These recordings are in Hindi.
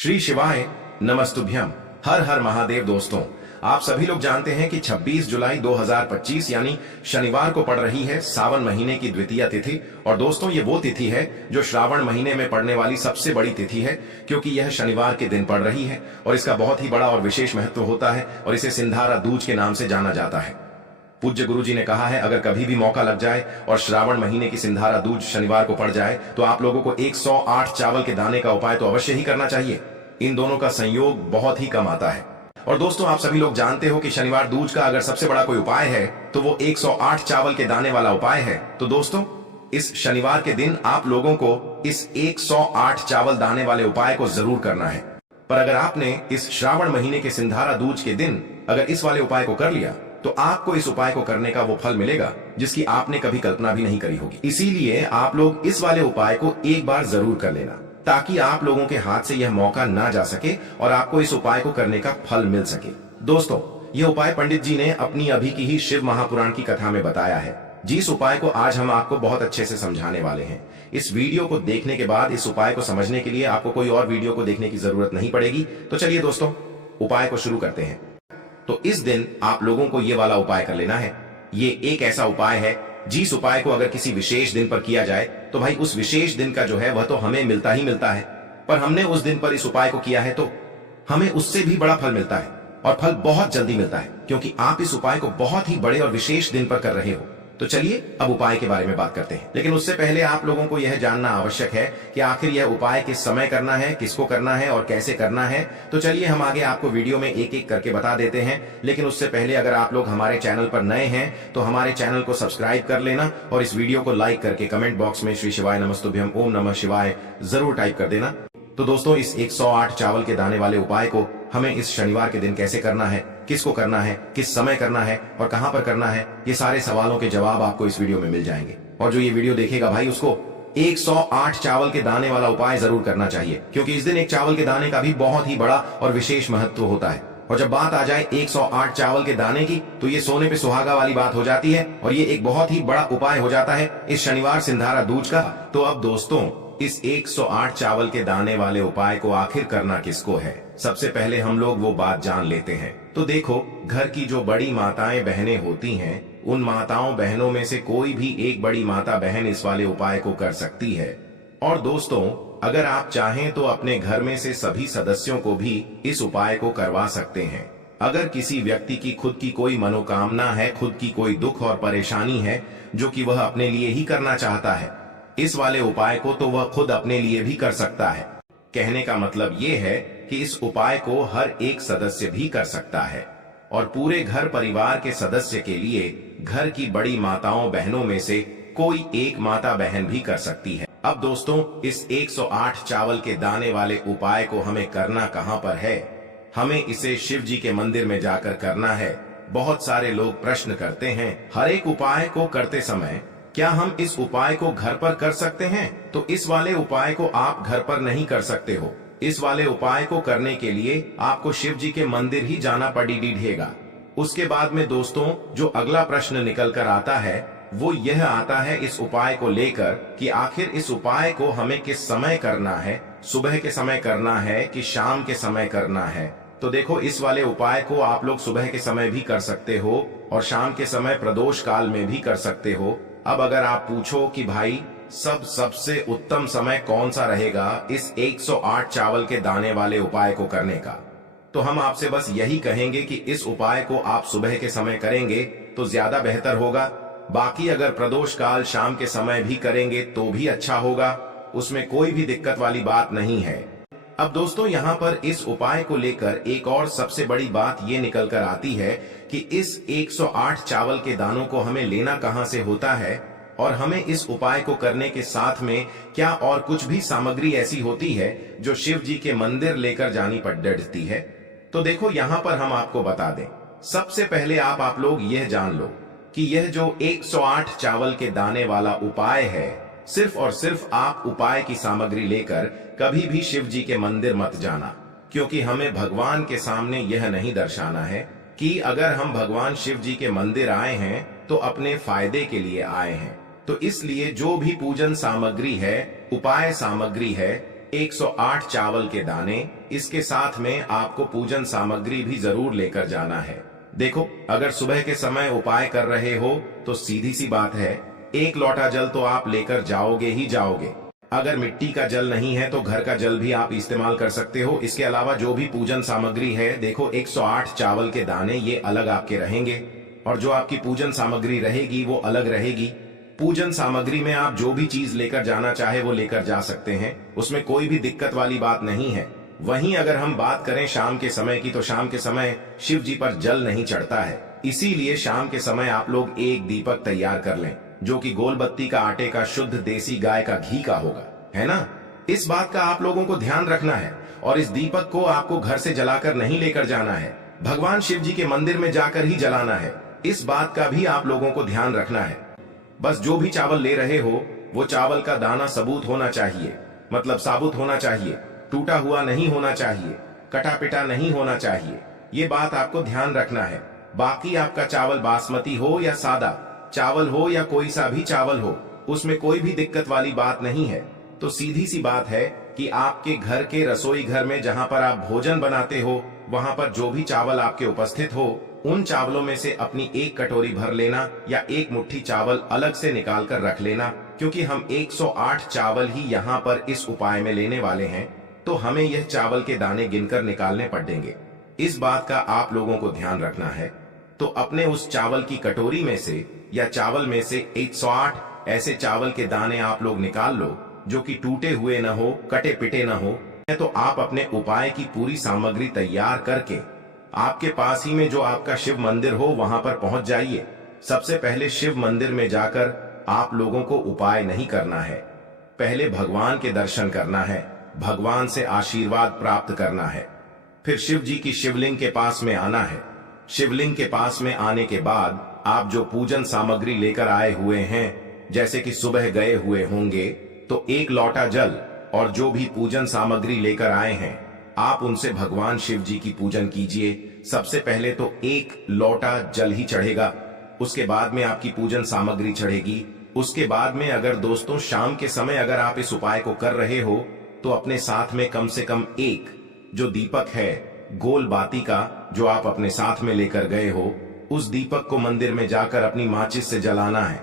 श्री शिवाय नमस्तुभ्यम। हर हर महादेव। दोस्तों, आप सभी लोग जानते हैं कि 26 जुलाई 2025 यानी शनिवार को पड़ रही है सावन महीने की द्वितीय तिथि। और दोस्तों, ये वो तिथि है जो श्रावण महीने में पड़ने वाली सबसे बड़ी तिथि है, क्योंकि यह शनिवार के दिन पड़ रही है और इसका बहुत ही बड़ा और विशेष महत्व होता है और इसे सिंधारा दूज के नाम से जाना जाता है। पूज्य गुरु जी ने कहा है, अगर कभी भी मौका लग जाए और श्रावण महीने की सिंधारा दूज शनिवार को पड़ जाए तो आप लोगों को 108 चावल के दाने का उपाय तो अवश्य ही करना चाहिए। इन दोनों का संयोग बहुत ही कम आता है। और दोस्तों, आप सभी लोग जानते हो कि शनिवार दूज का अगर सबसे बड़ा कोई उपाय है तो वो 108 चावल के दाने वाला उपाय है। तो दोस्तों, इस शनिवार के दिन आप लोगों को इस 108 चावल दाने वाले उपाय को जरूर करना है। पर अगर आपने इस श्रावण महीने के सिंधारा दूज के दिन अगर इस वाले उपाय को कर लिया तो आपको इस उपाय को करने का वो फल मिलेगा जिसकी आपने कभी कल्पना भी नहीं करी होगी। इसीलिए आप लोग इस वाले उपाय को एक बार जरूर कर लेना, ताकि आप लोगों के हाथ से यह मौका ना जा सके और आपको इस उपाय को करने का फल मिल सके। दोस्तों, यह उपाय पंडित जी ने अपनी अभी की ही शिव महापुराण की कथा में बताया है, जिस उपाय को आज हम आपको बहुत अच्छे से समझाने वाले हैं। इस वीडियो को देखने के बाद इस उपाय को समझने के लिए आपको कोई और वीडियो को देखने की जरूरत नहीं पड़ेगी। तो चलिए दोस्तों, उपाय को शुरू करते हैं। तो इस दिन आप लोगों को ये वाला उपाय कर लेना है। ये एक ऐसा उपाय है जिस उपाय को अगर किसी विशेष दिन पर किया जाए तो भाई उस विशेष दिन का जो है वह तो हमें मिलता ही मिलता है, पर हमने उस दिन पर इस उपाय को किया है तो हमें उससे भी बड़ा फल मिलता है और फल बहुत जल्दी मिलता है, क्योंकि आप इस उपाय को बहुत ही बड़े और विशेष दिन पर कर रहे हो। तो चलिए अब उपाय के बारे में बात करते हैं। लेकिन उससे पहले आप लोगों को यह जानना आवश्यक है कि आखिर यह उपाय किस समय करना है, किसको करना है और कैसे करना है। तो चलिए हम आगे आपको वीडियो में एक एक करके बता देते हैं। लेकिन उससे पहले अगर आप लोग हमारे चैनल पर नए हैं तो हमारे चैनल को सब्सक्राइब कर लेना और इस वीडियो को लाइक करके कमेंट बॉक्स में श्री शिवाय नमस्तुभ्यम ओम नमः शिवाय जरूर टाइप कर देना। तो दोस्तों, इस 108 चावल के दाने वाले उपाय को हमें इस शनिवार के दिन कैसे करना है, किसको करना है, किस समय करना है और कहां पर करना है, ये सारे सवालों के जवाब आपको इस वीडियो में मिल जाएंगे। और जो ये वीडियो देखेगा भाई, उसको 108 चावल के दाने वाला उपाय जरूर करना चाहिए, क्योंकि इस दिन एक चावल के दाने का भी बहुत ही बड़ा और विशेष महत्व होता है। और जब बात आ जाए 108 चावल के दाने की तो ये सोने पे सुहागा वाली बात हो जाती है और ये एक बहुत ही बड़ा उपाय हो जाता है इस शनिवार सिंधारा दूज का। तो अब दोस्तों, इस 108 चावल के दाने वाले उपाय को आखिर करना किसको है, सबसे पहले हम लोग वो बात जान लेते हैं। तो देखो, घर की जो बड़ी माताएं बहनें होती हैं, उन माताओं बहनों में से कोई भी एक बड़ी माता बहन इस वाले उपाय को कर सकती है। और दोस्तों, अगर आप चाहें तो अपने घर में से सभी सदस्यों को भी इस उपाय को करवा सकते हैं। अगर किसी व्यक्ति की खुद की कोई मनोकामना है, खुद की कोई दुख और परेशानी है जो कि वह अपने लिए ही करना चाहता है, इस वाले उपाय को तो वह खुद अपने लिए भी कर सकता है। कहने का मतलब ये है कि इस उपाय को हर एक सदस्य भी कर सकता है और पूरे घर परिवार के सदस्य के लिए घर की बड़ी माताओं बहनों में से कोई एक माता बहन भी कर सकती है। अब दोस्तों, इस 108 चावल के दाने वाले उपाय को हमें करना कहां पर है? हमें इसे शिव जी के मंदिर में जाकर करना है। बहुत सारे लोग प्रश्न करते हैं, हर एक उपाय को करते समय क्या हम इस उपाय को घर पर कर सकते हैं? तो इस वाले उपाय को आप घर पर नहीं कर सकते हो। इस वाले उपाय को करने के लिए आपको शिव जी के मंदिर ही जाना पड़ेगा। उसके बाद में दोस्तों, जो अगला प्रश्न निकल कर आता है वो यह आता है इस उपाय को लेकर कि आखिर इस उपाय को हमें किस समय करना है, सुबह के समय करना है कि शाम के समय करना है। तो देखो, इस वाले उपाय को आप लोग सुबह के समय भी कर सकते हो और शाम के समय प्रदोष काल में भी कर सकते हो। अब अगर आप पूछो कि भाई सबसे उत्तम समय कौन सा रहेगा इस 108 चावल के दाने वाले उपाय को करने का, तो हम आपसे बस यही कहेंगे कि इस उपाय को आप सुबह के समय करेंगे तो ज्यादा बेहतर होगा। बाकी अगर प्रदोष काल शाम के समय भी करेंगे तो भी अच्छा होगा, उसमें कोई भी दिक्कत वाली बात नहीं है। अब दोस्तों, यहाँ पर इस उपाय को लेकर एक और सबसे बड़ी बात ये निकल कर आती है कि इस 108 चावल के दानों को हमें लेना कहाँ से होता है और हमें इस उपाय को करने के साथ में क्या और कुछ भी सामग्री ऐसी होती है जो शिव जी के मंदिर लेकर जानी पड़ती है। तो देखो, यहाँ पर हम आपको बता दें। सबसे पहले आप लोग यह जान लो कि यह जो 108 चावल के दाने वाला उपाय है, सिर्फ और सिर्फ आप उपाय की सामग्री लेकर कभी भी शिव जी के मंदिर मत जाना, क्योंकि हमें भगवान के सामने यह नहीं दर्शाना है कि अगर हम भगवान शिव जी के मंदिर आए हैं तो अपने फायदे के लिए आए हैं। तो इसलिए जो भी पूजन सामग्री है, उपाय सामग्री है, 108 चावल के दाने, इसके साथ में आपको पूजन सामग्री भी जरूर लेकर जाना है। देखो, अगर सुबह के समय उपाय कर रहे हो तो सीधी सी बात है, 1 लोटा जल तो आप लेकर जाओगे ही जाओगे। अगर मिट्टी का जल नहीं है तो घर का जल भी आप इस्तेमाल कर सकते हो। इसके अलावा जो भी पूजन सामग्री है, देखो 108 चावल के दाने ये अलग आपके रहेंगे और जो आपकी पूजन सामग्री रहेगी वो अलग रहेगी। पूजन सामग्री में आप जो भी चीज लेकर जाना चाहे वो लेकर जा सकते हैं, उसमें कोई भी दिक्कत वाली बात नहीं है। वहीं अगर हम बात करें शाम के समय की, तो शाम के समय शिव जी पर जल नहीं चढ़ता है, इसीलिए शाम के समय आप लोग एक दीपक तैयार कर लें, जो कि गोल बत्ती का आटे का शुद्ध देसी गाय का घी का होगा, है ना। इस बात का आप लोगों को ध्यान रखना है और इस दीपक को आपको घर से जलाकर नहीं लेकर जाना है, भगवान शिव जी के मंदिर में जाकर ही जलाना है। इस बात का भी आप लोगों को ध्यान रखना है। बस जो भी चावल ले रहे हो वो चावल का दाना सबूत होना चाहिए, मतलब साबुत होना चाहिए, टूटा हुआ नहीं होना चाहिए, कटा पिटा नहीं होना चाहिए। ये बात आपको ध्यान रखना है। बाकी आपका चावल बासमती हो या सादा चावल हो या कोई सा भी चावल हो, उसमें कोई भी दिक्कत वाली बात नहीं है। तो सीधी सी बात है कि आपके घर के रसोई घर में जहां पर आप भोजन बनाते हो, वहां पर जो भी चावल आपके उपस्थित हो, उन चावलों में से अपनी 1 कटोरी भर लेना या 1 मुट्ठी चावल अलग से निकाल कर रख लेना, क्योंकि हम 108 चावल ही यहाँ पर इस उपाय में लेने वाले हैं, तो हमें यह चावल के दाने गिनकर निकालने पड़ेंगे। इस बात का आप लोगों को ध्यान रखना है। तो अपने उस चावल की कटोरी में से या चावल में से 108 ऐसे चावल के दाने आप लोग निकाल लो जो कि टूटे हुए न हो, कटे पिटे न हो। तो आप अपने उपाय की पूरी सामग्री तैयार करके आपके पास ही में जो आपका शिव मंदिर हो वहां पर पहुंच जाइए। सबसे पहले शिव मंदिर में जाकर आप लोगों को उपाय नहीं करना है, पहले भगवान के दर्शन करना है, भगवान से आशीर्वाद प्राप्त करना है। फिर शिव जी की शिवलिंग के पास में आना है। शिवलिंग के पास में आने के बाद आप जो पूजन सामग्री लेकर आए हुए हैं, जैसे कि सुबह गए हुए होंगे, तो 1 लोटा जल और जो भी पूजन सामग्री लेकर आए हैं, आप उनसे भगवान शिव जी की पूजन कीजिए। सबसे पहले तो 1 लोटा जल ही चढ़ेगा, उसके बाद में आपकी पूजन सामग्री चढ़ेगी। उसके बाद में अगर दोस्तों शाम के समय अगर आप इस उपाय को कर रहे हो तो अपने साथ में कम से कम 1 जो दीपक है गोल बाती का, जो आप अपने साथ में लेकर गए हो, उस दीपक को मंदिर में जाकर अपनी माचिस से जलाना है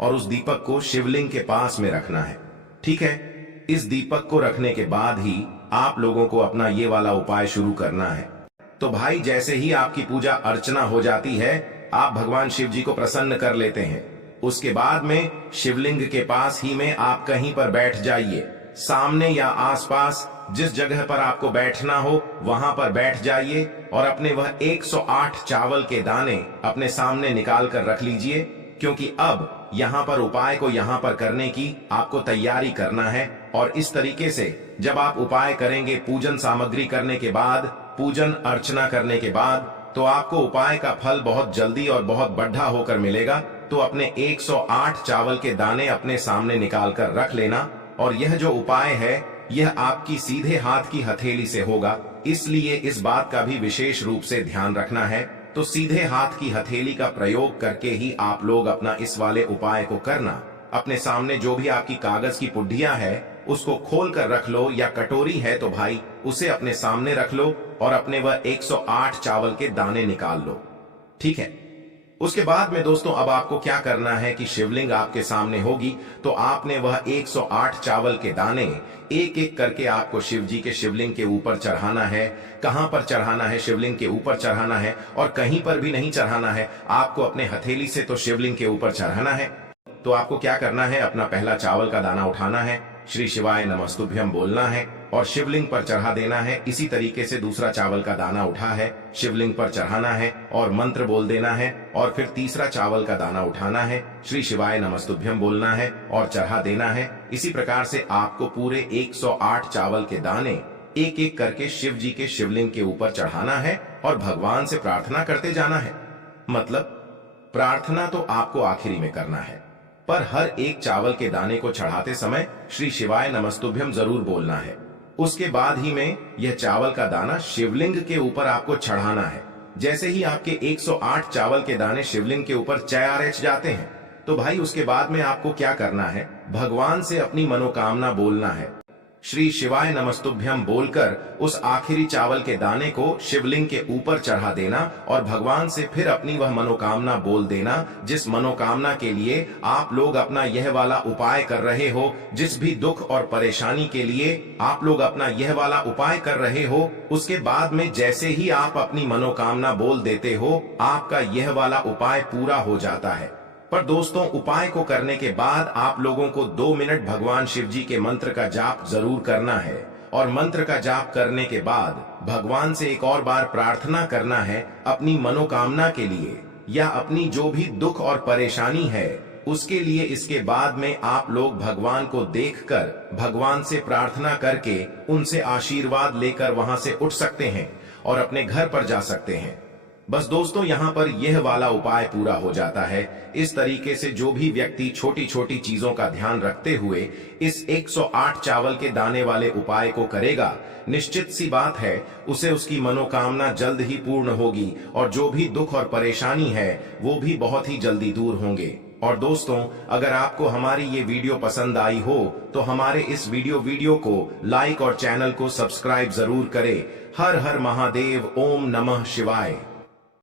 और उस दीपक को शिवलिंग के पास में रखना है। ठीक है, इस दीपक को रखने के बाद ही आप लोगों को अपना ये वाला उपाय शुरू करना है। तो भाई जैसे ही आपकी पूजा अर्चना हो जाती है, आप भगवान शिव जी को प्रसन्न कर लेते हैं। उसके बाद में शिवलिंग के पास ही में आप कहीं पर बैठ जाइए, सामने या आसपास जिस जगह पर आपको बैठना हो वहां पर बैठ जाइए और अपने वह 108 चावल के दाने अपने सामने निकाल कर रख लीजिए, क्योंकि अब यहाँ पर उपाय को यहाँ पर करने की आपको तैयारी करना है। और इस तरीके से जब आप उपाय करेंगे, पूजन सामग्री करने के बाद, पूजन अर्चना करने के बाद, तो आपको उपाय का फल बहुत जल्दी और बहुत बढ़ा होकर मिलेगा। तो अपने 108 चावल के दाने अपने सामने निकाल कर रख लेना। और यह जो उपाय है यह आपकी सीधे हाथ की हथेली से होगा, इसलिए इस बात का भी विशेष रूप से ध्यान रखना है। तो सीधे हाथ की हथेली का प्रयोग करके ही आप लोग अपना इस वाले उपाय को करना। अपने सामने जो भी आपकी कागज की पुड्डियां है उसको खोल कर रख लो, या कटोरी है तो भाई उसे अपने सामने रख लो और अपने वह 108 चावल के दाने निकाल लो। ठीक है, उसके बाद में दोस्तों अब आपको क्या करना है कि शिवलिंग आपके सामने होगी, तो आपने वह 108 चावल के दाने एक एक करके आपको शिव जी के शिवलिंग के ऊपर चढ़ाना है। कहां पर चढ़ाना है? शिवलिंग के ऊपर चढ़ाना है, और कहीं पर भी नहीं चढ़ाना है, आपको अपने हथेली से तो शिवलिंग के ऊपर चढ़ाना है। तो आपको क्या करना है, अपना पहला चावल का दाना उठाना है, श्री शिवाय नमस्तुभ्यम बोलना है और शिवलिंग पर चढ़ा देना है। इसी तरीके से दूसरा चावल का दाना उठा है, शिवलिंग पर चढ़ाना है और मंत्र बोल देना है। और फिर तीसरा चावल का दाना उठाना है, श्री शिवाय नमस्तुभ्यम बोलना है और चढ़ा देना है। इसी प्रकार से आपको पूरे 108 चावल के दाने एक एक करके शिव जी के शिवलिंग के ऊपर चढ़ाना है और भगवान से प्रार्थना करते जाना है। मतलब प्रार्थना तो आपको आखिरी में करना है, पर हर एक चावल के दाने को चढ़ाते समय श्री शिवाय नमस्तुभ्यम जरूर बोलना है। उसके बाद ही में यह चावल का दाना शिवलिंग के ऊपर आपको चढ़ाना है। जैसे ही आपके 108 चावल के दाने शिवलिंग के ऊपर चढ़ जाते हैं, तो भाई उसके बाद में आपको क्या करना है, भगवान से अपनी मनोकामना बोलना है। श्री शिवाय नमस्तुभ्यम बोलकर उस आखिरी चावल के दाने को शिवलिंग के ऊपर चढ़ा देना और भगवान से फिर अपनी वह मनोकामना बोल देना जिस मनोकामना के लिए आप लोग अपना यह वाला उपाय कर रहे हो। जिस भी दुख और परेशानी के लिए आप लोग अपना यह वाला उपाय कर रहे हो, उसके बाद में जैसे ही आप अपनी मनोकामना बोल देते हो, आपका यह वाला उपाय पूरा हो जाता है। पर दोस्तों, उपाय को करने के बाद आप लोगों को 2 मिनट भगवान शिव जी के मंत्र का जाप जरूर करना है और मंत्र का जाप करने के बाद भगवान से एक और बार प्रार्थना करना है अपनी मनोकामना के लिए या अपनी जो भी दुख और परेशानी है उसके लिए। इसके बाद में आप लोग भगवान को देखकर भगवान से प्रार्थना करके उनसे आशीर्वाद लेकर वहां से उठ सकते हैं और अपने घर पर जा सकते हैं। बस दोस्तों, यहाँ पर यह वाला उपाय पूरा हो जाता है। इस तरीके से जो भी व्यक्ति छोटी छोटी चीजों का ध्यान रखते हुए इस 108 चावल के दाने वाले उपाय को करेगा, निश्चित सी बात है उसे उसकी मनोकामना जल्द ही पूर्ण होगी और जो भी दुख और परेशानी है वो भी बहुत ही जल्दी दूर होंगे। और दोस्तों, अगर आपको हमारी ये वीडियो पसंद आई हो तो हमारे इस वीडियो को लाइक और चैनल को सब्सक्राइब जरूर करें। हर हर महादेव। ओम नमः शिवाय।